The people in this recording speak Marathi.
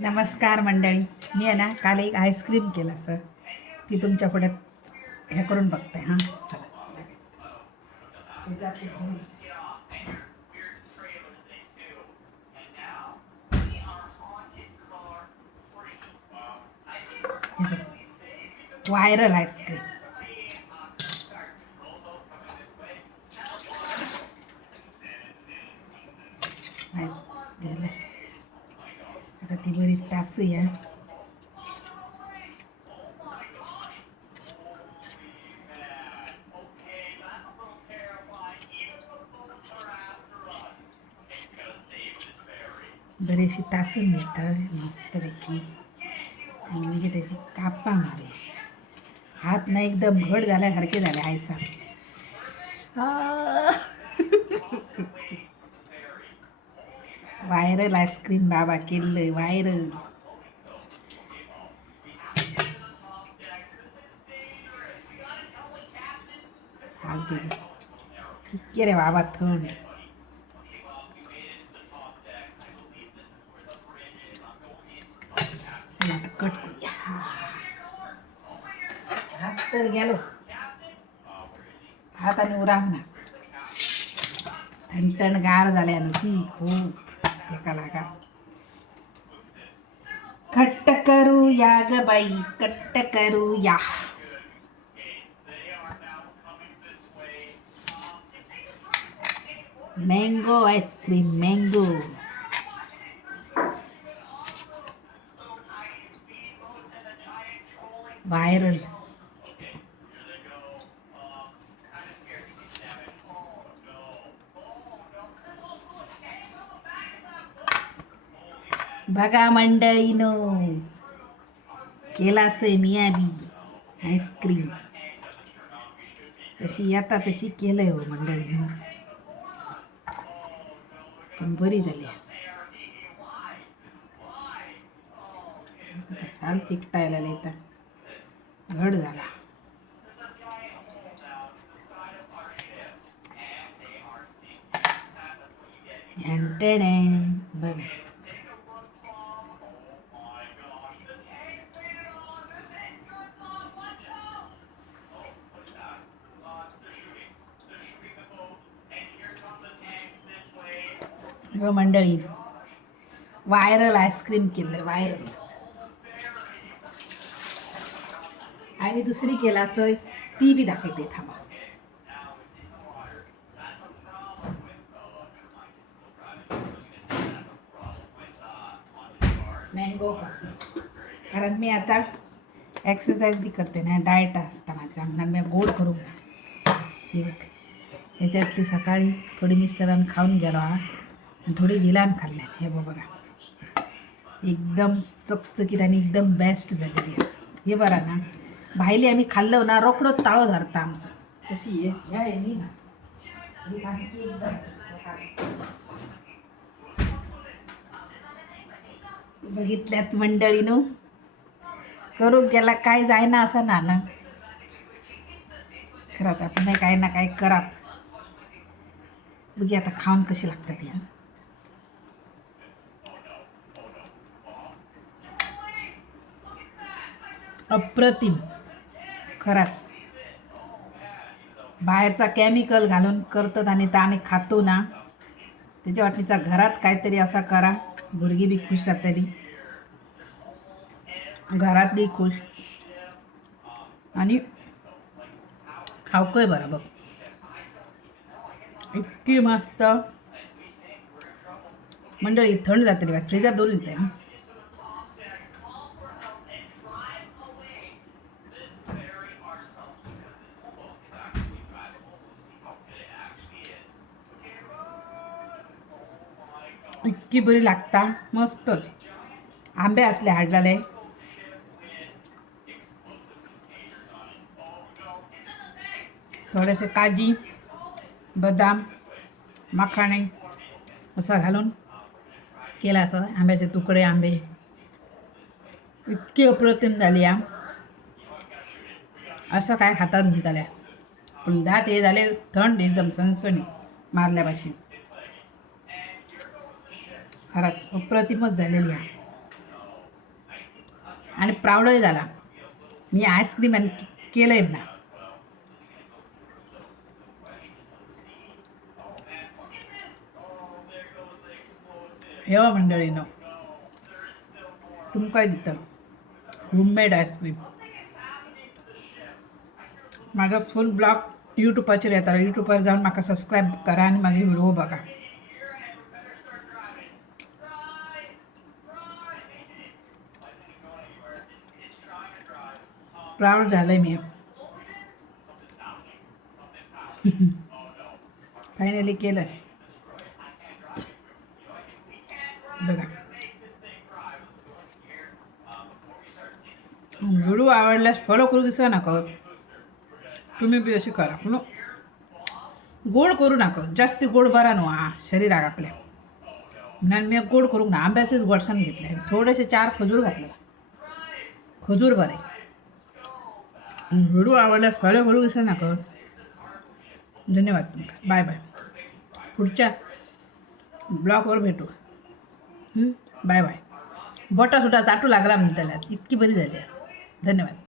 नमस्कार मंडळी. मी आहे ना काल एक आईस्क्रीम केलं सर, ती तुमच्या पुढे हे करून बघते. हां चला. Viral ice cream. आता ती बरी टासूया. बरीचशी तासून घेतं मस्तपैकी आणि म्हणजे त्याची कापा मारे. हात ना एकदम घड झाल्यासारखे झाले आयसा. व्हायरल आईस्क्रीम बाबा केलं व्हायरल. किती रे बाबा थंड. कट करूया. हात तर गेलो, हात आणि उराम ना थंड गार झाल्या ती खूप एका लागा. खट्ट करू या ग बाई, कट्ट करू या. Mango ice cream mango. व्हायरल. बघा मंडळीनो, केला असं मिया बी आईस्क्रीम. तशी आता तशी केलंय हो मंडळीनो, पण बरी झाली. साल चिकटायला येता घड झाला. बघ मंडळी, व्हायरल आईस्क्रीम केलं व्हायरल. आणि दुसरी केला असं ती बी दाखवते थांबा. मँगो पासून, कारण मी आता एक्सरसाइज बी करते ना, डाएट असता माझा म्हणून मी गोड करू. हे बघ, ह्याच्यातली सकाळी थोडी मिस्टरान खाऊन गेलो आणि थोडी झिलान खाल्ल्या. हे बघा एकदम चकचकीत आणि एकदम बेस्ट झालेली आहे. हे बरं ना, भाईली आम्ही खाल्लं ना रोकडं ताळो धरता आमचं. तशी आहे मी ना बघितल्यात मंडळीनो, करू गेला काय जायना असं ना खरंच आपण काय ना काय करा. बघी आता खाऊन कशी लागतात या. अप्रतिम खरंच. बाहेरचा केमिकल घालून करतात आणि तर आम्ही खातो ना, त्याच्या वाटणीचा घरात काहीतरी असा करा, मुलगी बी खुश जातली, घरातली खुश आणि खावकोय बरं. बघ इतकी मस्त मंडळी. थंड जाते बघ, फ्रीजात दोन येते. इतकी बरी लागता मस्तच. आंबे असले हाडलेले, थोडेसे काजी बदाम मखाणे असं घालून केला. असं आंब्याचे तुकडे आंबे इतकी अप्रतिम झाली या. असं काय खातात म्हणताल्या, पण दात हे झाले थंड एकदम सणसणी मारल्यापाशी. खरंच अप्रतिमच झालेली आहे. आणि प्राऊडही झाला. मी आईस्क्रीम केलं आहे ना. हेवा मंडळीनं तुमकां दिता होममेड आईस्क्रीम. माझा फुल ब्लॉग यूट्यूबाचेर येता. यूट्यूबार जाऊन म्हाका सबस्क्राईब करा आणि माझे व्हिडिओ बघा. प्राऊड झालंय मी. फायनली केलं बघा. व्हिडिओ आवडल्यास फॉलो करू विसरू नका. तुम्ही बी अशी करा. पण गोड करू नका. जास्ती गोड बरा नो शरीराक आपल्या. म्हणून मी गोड करू ना. आंब्याचेच गोडसान घेतले. थोडेसे 4 खजूर घातले. खजूर बरे. व्हिडिओ आवडल्यास फॉलो करू विसरू नका. धन्यवाद तुमका. Bye bye. पुढच्या ब्लॉगवर भेटू. Bye bye. बोटा सुद्धा चाटू लागला म्हणून त्याला. इतकी बरी झाली. धन्यवाद.